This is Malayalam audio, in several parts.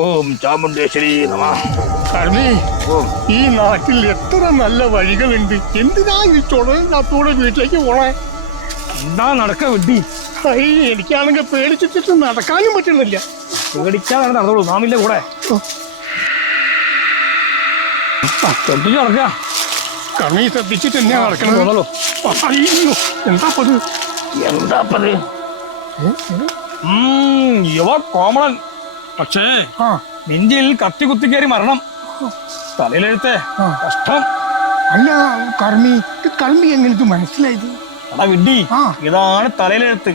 ഓം ചാമുണ്ടേശ്വരി നമഃ. കർമ്മി, ഈ നാട്ടിൽ എത്ര നല്ല വഴികളുണ്ട്. എന്തിനാ ഈ ചുടലിനകത്തൂടെ വീട്ടിലേക്ക് പോണേ? എന്താ നടക്ക വിഡ്ഢി? എനിക്കാണെങ്കിൽ പേടിച്ചിട്ട് നടക്കാനും പറ്റുന്നില്ല. പേടിക്കാതെ നടന്നോളൂ, നാമില്ല കൂടെ. തൊട്ടിട്ട് നടക്ക. കർമ്മി ശ്രദ്ധിച്ചിട്ട് തന്നെയാ നടക്കണത്. അയ്യോ, എന്താപ്പത്? എന്താപ്പത്? യുവ കോമളൻ, പക്ഷേ നെഞ്ചിൽ കത്തി കുത്തി കയറി മരണം. തലയിലെഴുത്തെ കഷ്ടം. അല്ല കർമ്മി എങ്ങനെ ഇത് മനസ്സിലായത്? എടാ വിഡ്ഢി, ഇതാണ് തലയിലെഴുത്ത്.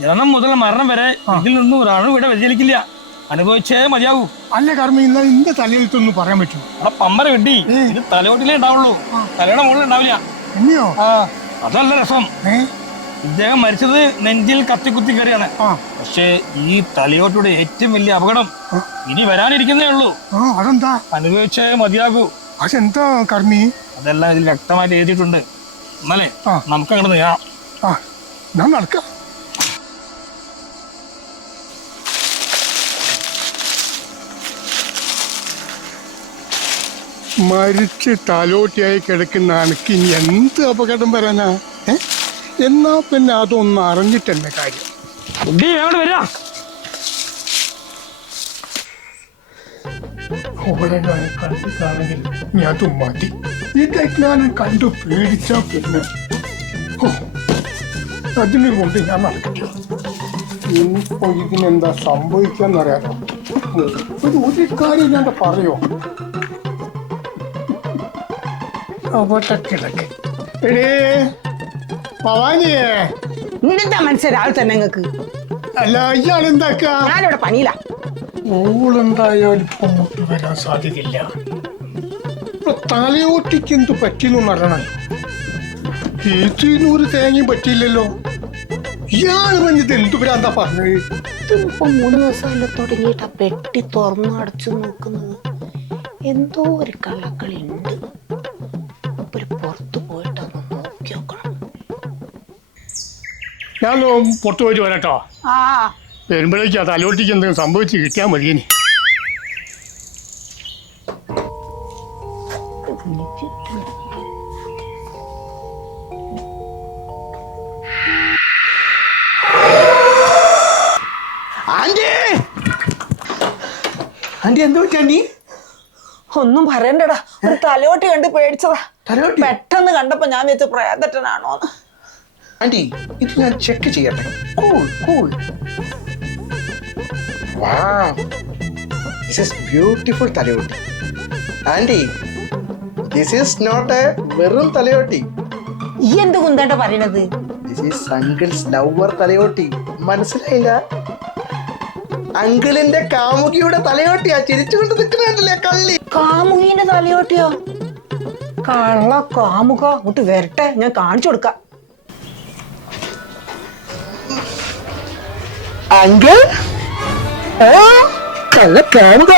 ജനനം മുതൽ മരണം വരെ ഇതിൽ നിന്നും ഒരാളും ഇവിടെ വ്യതിചലിക്കില്ല. അനുഭവിച്ചേ മതിയാവൂ. അല്ല കർമ്മി, എന്നാൽ ഇന്റെ തലയെഴുത്തൊന്നും പറയാൻ പറ്റും? എടാ പമ്പര വിഡ്ഢി, ഇത് തലയോട്ടിലേ ഉണ്ടാവുള്ളൂ, തലയുടെ മുകളിൽ ഉണ്ടാവില്ല. അതല്ല രസം. ഇദ്ദേഹം മരിച്ചത് നെഞ്ചിൽ കത്തിക്കുത്തി കയറിയാണ്. പക്ഷേ ഈ തലയോട്ടിയുടെ ഏറ്റവും വലിയ അപകടം ഇനി വരാനിരിക്കുന്നേ ഉള്ളൂ. അതെന്താ? അനുഭവിച്ചേ മതിയാകൂ. അതെന്താ കർമ്മി? അതെല്ലാം ഇതിൽ വ്യക്തമായിട്ട് എഴുതിയിട്ടുണ്ട്. എന്നാലേ നമുക്ക് അങ്ങോട്ട് നീങ്ങാം. ഞാൻ നടക്കാം. മരിച്ച് തലോട്ടിയായി കിടക്കുന്ന അനക്ക് ഇനി എന്ത് അപകടം വരാനാ? എന്നാ പിന്നെ അതൊന്നും അറിഞ്ഞിട്ടന്നെ കാര്യം. കണ്ടിട്ടാണെങ്കിൽ ഞാൻ മതി. ഇതെങ്ങാനും കണ്ടു പേടിച്ചാ പിന്നെ അതിനെ കൊണ്ട് ഞാൻ നടക്കട്ടെ. ഇനിയിപ്പോ ഇതിനെന്താ സംഭവിക്കാന്നറിയാലോ. ഒരു കാര്യം ഞാൻ പറയോ? അവിടെ കിടക്കെ. ഭവാനിയേ, എന്താ മനസ്സിലാ രാവിലെ തന്നെ നിങ്ങക്ക്? അല്ല ഇയാളെന്താക്കാ? ഞാനിവിടെ പണിയില്ല. ഓളെന്തായാലും ഇപ്പൊ മുട്ട് വരാൻ സാധ്യതയില്ല. ഇപ്പൊ തലയോട്ടിക്ക് എന്ത് പറ്റിയെന്ന് പറയണല്ലോ. ഒരു തേങ്ങയും പറ്റിയില്ലല്ലോ. ഇയാള് വന്നിട്ട് എന്തു ഭ്രാന്താ പറഞ്ഞത്? ഇപ്പൊ 3 ദിവസമല്ല തുടങ്ങിയിട്ട് ആ പെട്ടി തുറന്നു അടച്ചു നോക്കുന്നത്. എന്തോ ഒരു കള്ളക്കളി ഉണ്ട്. ഒരു പുറത്തു പോയിട്ടൊന്ന് നോക്കി നോക്കണം. ഞാൻ പുറത്തു പോയിട്ട് വരാട്ടോ. വരുമ്പോഴേക്ക് ആ തലോട്ടിക്ക് എന്തെങ്കിലും സംഭവിച്ച് കിട്ടിയാൽ മതിയേനി. ആന്റി എന്ത് പറ്റി ആന്റി? ഒന്നും പറയണ്ടടാ, ഒരു തലയോട്ടി കണ്ട് പേടിച്ചതാ. പെട്ടെന്ന് കണ്ടപ്പോ ഞാൻ വെച്ച പ്രേതട്ടനാണോന്ന്. ആന്റി ഇത് ഞാൻ ചെക്ക് ചെയ്യട്ടെ. Cool cool. Wow, this is beautiful തലയോട്ടി. Aunty this is not a വെറും തലയോട്ടി. ഈ എന്ത് കുന്തേട്ട പറയണത്? ദിസ് ഈസ് അങ്കിൾസ് ലവർ തലയോട്ടി. മനസ്സിലായില്ല? അങ്കിളിന്റെ കാമുകിയുടെ തലയോട്ടിയാ. ചിരിച്ചുകൊണ്ട് നിൽക്കുന്നുണ്ടല്ലേ കള്ളി. കാമുകിന്റെ തലയോട്ടിയോ? കള്ള കാമുക അങ്ങോട്ട് വരട്ടെ, ഞാൻ കാണിച്ചു കൊടുക്കാം. അങ്കിൾ കള്ള കാമുക.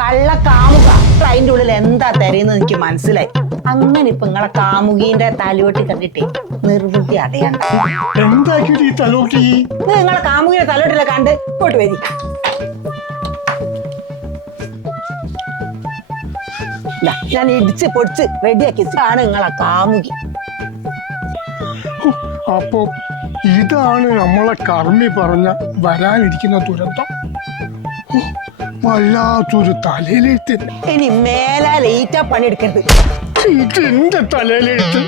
കള്ള കാമുക അതിന്റെ ഉള്ളിൽ എന്താ തരുന്നത് എനിക്ക് മനസ്സിലായി. അങ്ങനെ ഇപ്പൊ നിങ്ങളെ കാമുകീന്റെ തലയോട്ടി കണ്ടിട്ടേ നിർവൃത്തി അടയണ്ട. എന്താക്കി ഈ തലോട്ടി? നിങ്ങളെ കാമുകിന്റെ തലയോട്ടില്ല കണ്ട് ഇങ്ങോട്ട് വരി. ഞാൻ ഇടിച്ച് പൊടിച്ച് റെഡിയാക്കി ആണ് നിങ്ങളെ കാമുകി. അപ്പോ ഇതാണ് നമ്മളെ കർമ്മി പറഞ്ഞ വരാനിരിക്കുന്ന ദുരന്തം. വല്ലാത്തൊരു തലയിലെഴുത്ത്. ഇനി മേലാ ലേറ്റാ പണിയെടുക്കരുത്. ഇത് എന്റെ തലയിലെഴുത്ത്.